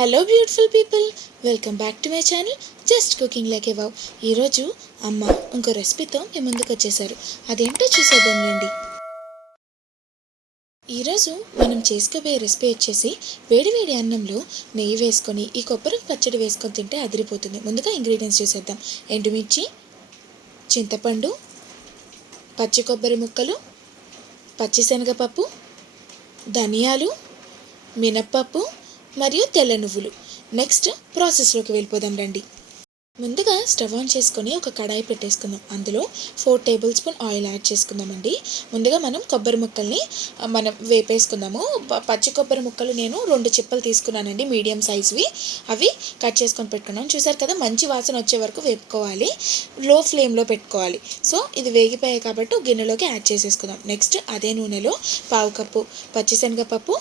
Hello beautiful people welcome back to my channel just cooking like wow ఈరోజు అమ్మ ఇంకో రెసిపీతో మీ ముందుకు వచ్చేసారు అదేంటో చూసేద్దాం రండి. ఈరోజు మనం చేసుకోబోయే రెసిపీ వచ్చేసి వేడివేడి అన్నంలో నెయ్యి వేసుకొని ఈ కొబ్బరి పచ్చడి వేసుకొని తింటే అదిరిపోతుంది. ముందుగా ఇంగ్రీడియంట్స్ చూసేద్దాం. ఎండుమిర్చి చింతపండు పచ్చి కొబ్బరి ముక్కలు పచ్చిశనగపప్పు ధనియాలు మినప్పప్పు మరియు తెల్ల నువ్వులు. నెక్స్ట్ ప్రాసెస్లోకి వెళ్ళిపోదాం రండి. ముందుగా స్టవ్ ఆన్ చేసుకొని ఒక కడాయి పెట్టేసుకుందాం. అందులో four tablespoon oil add చేసుకుందామండి. ముందుగా మనం కొబ్బరి ముక్కల్ని మనం వేపేసుకుందాము. పచ్చి కొబ్బరి ముక్కలు నేను రెండు చిప్పలు తీసుకున్నానండి మీడియం సైజ్వి. అవి కట్ చేసుకొని పెట్టుకున్నాను చూసారు కదా మంచి వాసన వచ్చే వరకు వేపుకోవాలి. లో ఫ్లేమ్లో పెట్టుకోవాలి. సో ఇది వేగిపోయాయి కాబట్టి గిన్నెలోకి యాడ్ చేసేసుకుందాం. నెక్స్ట్ అదే నూనెలో పావు కప్పు పచ్చిశనగపప్పు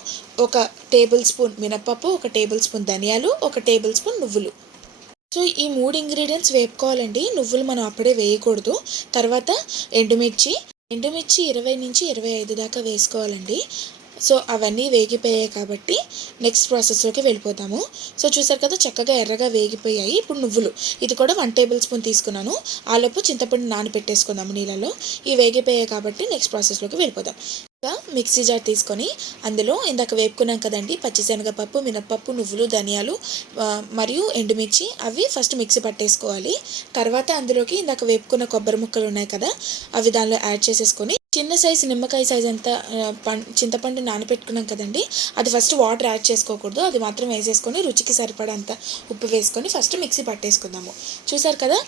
ఒక టేబుల్ స్పూన్ మినప్పప్పు ఒక టేబుల్ స్పూన్ ధనియాలు ఒక టేబుల్ స్పూన్ నువ్వులు. సో ఈ మూడు ఇంగ్రీడియంట్స్ వేపుకోవాలండి. నువ్వులు మనం అప్పుడే వేయకూడదు. తర్వాత ఎండుమిర్చి. ఎండుమిర్చి ఇరవై నుంచి ఇరవై ఐదు దాకా వేసుకోవాలండి. సో అవన్నీ వేగిపోయాయి కాబట్టి నెక్స్ట్ ప్రాసెస్లోకి వెళ్ళిపోతాము. సో చూసారు కదా చక్కగా ఎర్రగా వేగిపోయాయి. ఇప్పుడు నువ్వులు. ఇది కూడా వన్ టేబుల్ స్పూన్ తీసుకున్నాను. ఆలోపు చింతపండు నానబెట్టేసుకుందాము నీళ్ళలో. ఇవి వేగిపోయాయి కాబట్టి నెక్స్ట్ ప్రాసెస్లోకి వెళ్ళిపోదాం. మిక్సీ జార్ తీసుకొని అందులో ఇందాక వేపుకున్నాం కదండి పచ్చిశనగపప్పు మినప్పప్పు నువ్వులు ధనియాలు మరియు ఎండుమిర్చి అవి ఫస్ట్ మిక్సీ పట్టేసుకోవాలి. తర్వాత అందులోకి ఇందాక వేపుకున్న కొబ్బరి ముక్కలు ఉన్నాయి కదా అవి దానిలో యాడ్ చేసేసుకొని చిన్న సైజు నిమ్మకాయ సైజ్ అంతా చింతపండు నానబెట్టుకున్నాం కదండి అది ఫస్ట్ వాటర్ యాడ్ చేసుకోకూడదు అది మాత్రం వేసేసుకొని రుచికి సరిపడంత ఉప్పు వేసుకొని ఫస్ట్ మిక్సీ పట్టేసుకుందాము. చూసారు కదా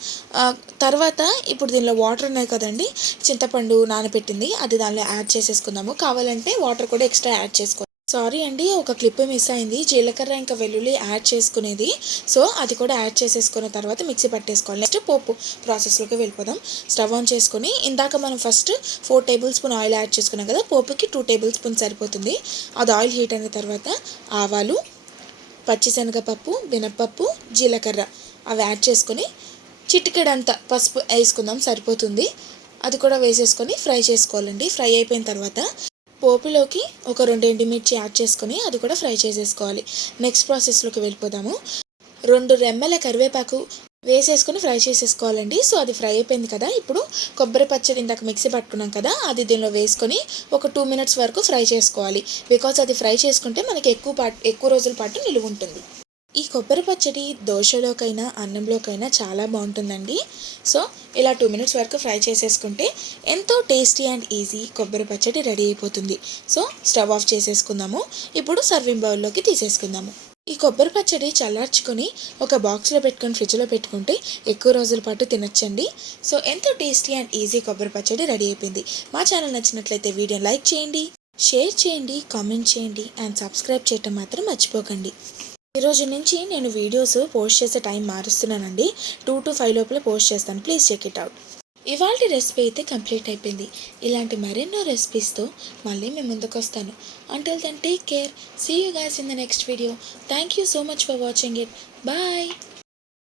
తర్వాత ఇప్పుడు దీనిలో వాటర్ ఉన్నాయి కదండి చింతపండు నానబెట్టింది అది దానిలో యాడ్ చేసేసుకుందాము కావాలంటే వాటర్ కూడా ఎక్స్ట్రా యాడ్ చేసుకో సారీ అండి ఒక క్లిప్ మిస్ అయింది. జీలకర్ర ఇంకా వెల్లుల్లి యాడ్ చేసుకునేది. సో అది కూడా యాడ్ చేసేసుకున్న తర్వాత మిక్సీ పట్టేసుకోవాలి. నెక్స్ట్ పోపు ప్రాసెస్లోకి వెళ్ళిపోదాం. స్టవ్ ఆన్ చేసుకొని ఇందాక మనం first four tablespoon oil add చేసుకున్నాం కదా పోపుకి టూ టేబుల్ స్పూన్ సరిపోతుంది. అది ఆయిల్ హీట్ అయిన తర్వాత ఆవాలు పచ్చిశనగపప్పు మినప్పప్పు జీలకర్ర అవి యాడ్ చేసుకొని చిటికెడంత పసుపు వేసుకుందాం సరిపోతుంది. అది కూడా వేసేసుకొని ఫ్రై చేసుకోవాలండి. ఫ్రై అయిపోయిన తర్వాత పోపులోకి ఒక రెండు ఎండుమిర్చి యాడ్ చేసుకొని అది కూడా ఫ్రై చేసేసుకోవాలి. నెక్స్ట్ ప్రాసెస్లోకి వెళ్ళిపోదాము. రెండు రెమ్మల కరివేపాకు వేసేసుకొని ఫ్రై చేసేసుకోవాలండి. సో అది ఫ్రై అయిపోయింది కదా. ఇప్పుడు కొబ్బరి పచ్చడి ఇందాక మిక్సీ పట్టుకున్నాం కదా అది దీనిలో వేసుకొని ఒక టూ మినిట్స్ వరకు ఫ్రై చేసుకోవాలి. బికాజ్ అది ఫ్రై చేసుకుంటే మనకి ఎక్కువ పాటు ఎక్కువ రోజుల పాటు నిలువ ఉంటుంది. ఈ కొబ్బరి పచ్చడి దోశలోకైనా అన్నంలోకైనా చాలా బాగుంటుందండి. సో ఇలా టూ మినిట్స్ వరకు ఫ్రై చేసేసుకుంటే ఎంతో టేస్టీ అండ్ ఈజీ కొబ్బరి పచ్చడి రెడీ అయిపోతుంది. సో స్టవ్ ఆఫ్ చేసేసుకుందాము. ఇప్పుడు సర్వింగ్ బౌల్లోకి తీసేసుకుందాము. ఈ కొబ్బరి పచ్చడి చల్లార్చుకొని ఒక బాక్స్లో పెట్టుకొని ఫ్రిడ్జ్లో పెట్టుకుంటే ఎక్కువ రోజుల పాటు తినొచ్చండి. సో ఎంతో టేస్టీ అండ్ ఈజీ కొబ్బరి పచ్చడి రెడీ అయిపోయింది. మా ఛానల్ నచ్చినట్లయితే వీడియో లైక్ చేయండి షేర్ చేయండి కామెంట్ చేయండి అండ్ సబ్స్క్రైబ్ చేయటం మాత్రం మర్చిపోకండి. ఈరోజు నుంచి నేను వీడియోస్ పోస్ట్ చేసే టైం మారుస్తున్నానండి. టూ టు ఫైవ్ లోపల పోస్ట్ చేస్తాను. Please check it out. ఇవాళ రెసిపీ అయితే కంప్లీట్ అయిపోయింది. ఇలాంటి మరెన్నో రెసిపీస్తో మళ్ళీ మేము ముందుకు వస్తాను. Until then take care see you guys in the next video thank you so much for watching it bye